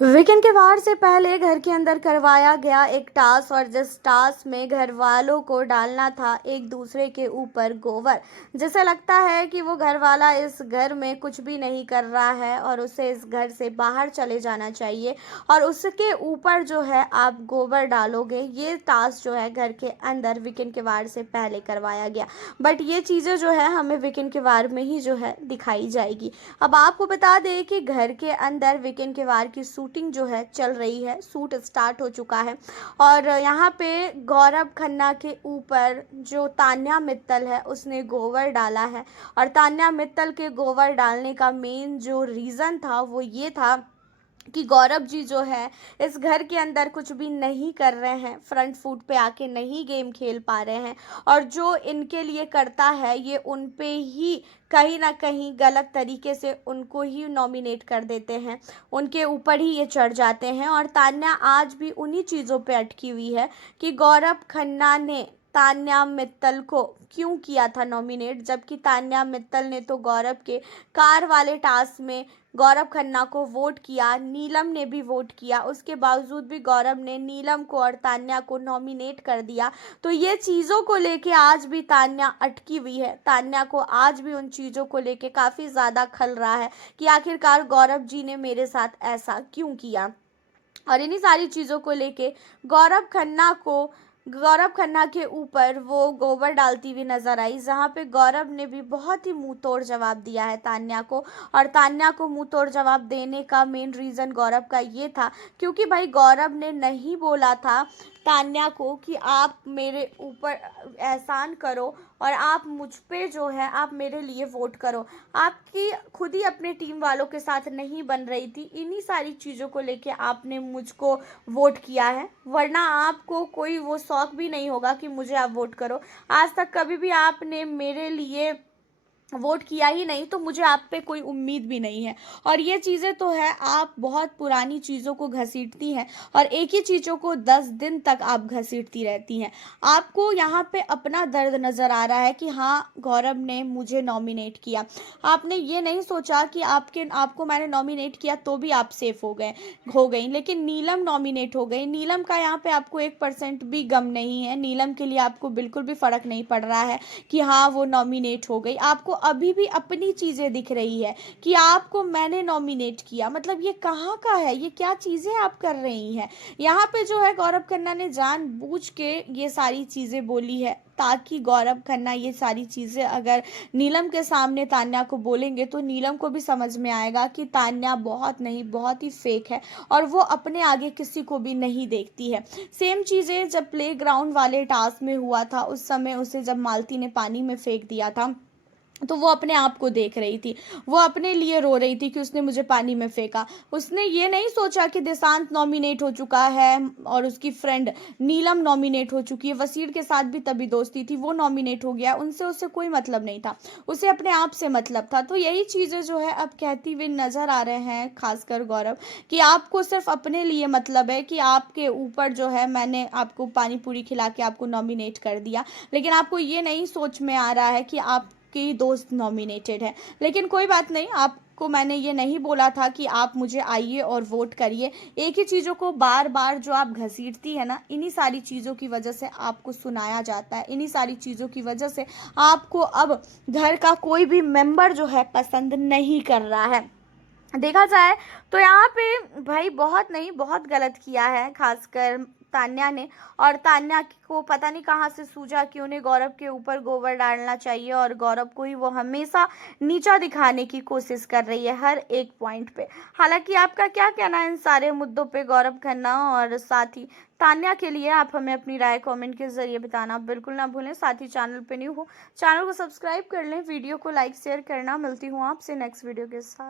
Weekend के वार से पहले घर के अंदर करवाया गया एक टास्क और जिस टास्क में घर वालों को डालना था एक दूसरे के ऊपर गोबर। जिसे लगता है कि वो घर वाला इस घर में कुछ भी नहीं कर रहा है और उसे इस घर से बाहर चले जाना चाहिए और उसके ऊपर जो है आप गोबर डालोगे। ये टास्क जो है घर के अंदर वीकेंड के वार से पहले करवाया गया, बट ये चीज़ें जो है हमें वीकेंड के वार में ही जो है दिखाई जाएगी। अब आपको बता दें कि घर के अंदर वीकेंड के वार की शूटिंग जो है चल रही है, शूट स्टार्ट हो चुका है और यहाँ पे गौरव खन्ना के ऊपर जो तान्या मित्तल है उसने गोबर डाला है। और तान्या मित्तल के गोबर डालने का मेन जो रीज़न था वो ये था कि गौरव जी जो है इस घर के अंदर कुछ भी नहीं कर रहे हैं, फ्रंट फुट पे आके नहीं गेम खेल पा रहे हैं और जो इनके लिए करता है ये उन पे ही कहीं ना कहीं गलत तरीके से उनको ही नॉमिनेट कर देते हैं, उनके ऊपर ही ये चढ़ जाते हैं। और तान्या आज भी उन्हीं चीज़ों पे अटकी हुई है कि गौरव खन्ना ने तान्या मित्तल को क्यों किया था नॉमिनेट, जबकि तान्या मित्तल ने तो गौरव के कार वाले टास्क में गौरव खन्ना को वोट किया, नीलम ने भी वोट किया, उसके बावजूद भी गौरव ने नीलम को और तान्या को नॉमिनेट कर दिया। तो ये चीज़ों को लेके आज भी तान्या अटकी हुई है, तान्या को आज भी उन चीज़ों को लेके काफ़ी ज़्यादा खल रहा है कि आखिरकार गौरव जी ने मेरे साथ ऐसा क्यों किया। और इन्हीं सारी चीज़ों को लेके गौरव खन्ना के ऊपर वो गोबर डालती हुई नजर आई, जहाँ पे गौरव ने भी बहुत ही मुंह तोड़ जवाब दिया है तान्या को। और तान्या को मुंह तोड़ जवाब देने का मेन रीज़न गौरव का ये था क्योंकि भाई गौरव ने नहीं बोला था तान्या को कि आप मेरे ऊपर एहसान करो और आप मुझ पे जो है आप मेरे लिए वोट करो। आपकी खुद ही अपने टीम वालों के साथ नहीं बन रही थी, इन्हीं सारी चीज़ों को लेके आपने मुझको वोट किया है, वरना आपको कोई वो शौक भी नहीं होगा कि मुझे आप वोट करो। आज तक कभी भी आपने मेरे लिए वोट किया ही नहीं, तो मुझे आप पे कोई उम्मीद भी नहीं है। और ये चीज़ें तो है, आप बहुत पुरानी चीज़ों को घसीटती हैं और एक ही चीज़ों को 10 दिन तक आप घसीटती रहती हैं। आपको यहाँ पे अपना दर्द नज़र आ रहा है कि हाँ गौरव ने मुझे नॉमिनेट किया, आपने ये नहीं सोचा कि आपको मैंने नॉमिनेट किया तो भी आप सेफ हो गई, लेकिन नीलम नॉमिनेट हो गई। नीलम का यहाँ पे आपको 1% भी गम नहीं है, नीलम के लिए आपको बिल्कुल भी फ़र्क नहीं पड़ रहा है कि हाँ वो नॉमिनेट हो गई। आपको अभी भी अपनी चीज़ें दिख रही है कि आपको मैंने नॉमिनेट किया, मतलब ये कहाँ का है, ये क्या चीज़ें आप कर रही हैं। यहाँ पे जो है गौरव खन्ना ने जानबूझ के ये सारी चीज़ें बोली है ताकि गौरव खन्ना ये सारी चीज़ें अगर नीलम के सामने तान्या को बोलेंगे तो नीलम को भी समझ में आएगा कि तान्या बहुत नहीं बहुत ही फेक है और वो अपने आगे किसी को भी नहीं देखती है। सेम चीज़ें जब प्लेग्राउंड वाले टास्क में हुआ था, उस समय उसे जब मालती ने पानी में फेंक दिया था तो वो अपने आप को देख रही थी, वो अपने लिए रो रही थी कि उसने मुझे पानी में फेंका। उसने ये नहीं सोचा कि देशांत नॉमिनेट हो चुका है और उसकी फ्रेंड नीलम नॉमिनेट हो चुकी है, वसीर के साथ भी तभी दोस्ती थी, वो नॉमिनेट हो गया, उनसे उससे कोई मतलब नहीं था, उसे अपने आप से मतलब था। तो यही चीज़ें जो है अब कहती हुई नज़र आ रहे हैं, खासकर गौरव, कि आपको सिर्फ अपने लिए मतलब है कि आपके ऊपर जो है मैंने आपको पानी पूरी खिला के आपको नॉमिनेट कर दिया, लेकिन आपको ये नहीं सोच में आ रहा है कि आप की दोस्त नॉमिनेटेड है। लेकिन कोई बात नहीं, आपको मैंने ये नहीं बोला था कि आप मुझे आइए और वोट करिए। एक ही चीज़ों को बार बार जो आप घसीटती है ना, इन्हीं सारी चीज़ों की वजह से आपको सुनाया जाता है, इन्हीं सारी चीज़ों की वजह से आपको अब घर का कोई भी मेंबर जो है पसंद नहीं कर रहा है। देखा जाए तो यहाँ पे भाई बहुत नहीं बहुत गलत किया है खासकर तान्या ने। और तान्या को पता नहीं कहाँ से सूझा कि उन्हें गौरव के ऊपर गोबर डालना चाहिए और गौरव को ही वो हमेशा नीचा दिखाने की कोशिश कर रही है हर एक पॉइंट पे। हालांकि आपका क्या कहना है इन सारे मुद्दों पे गौरव खन्ना और साथ ही तान्या के लिए, आप हमें अपनी राय कमेंट के जरिए बताना बिल्कुल ना भूलें। साथ ही चैनल पे न्यू हो, चैनल को सब्सक्राइब कर लें, वीडियो को लाइक शेयर करना। मिलती हूँ आपसे नेक्स्ट वीडियो के साथ।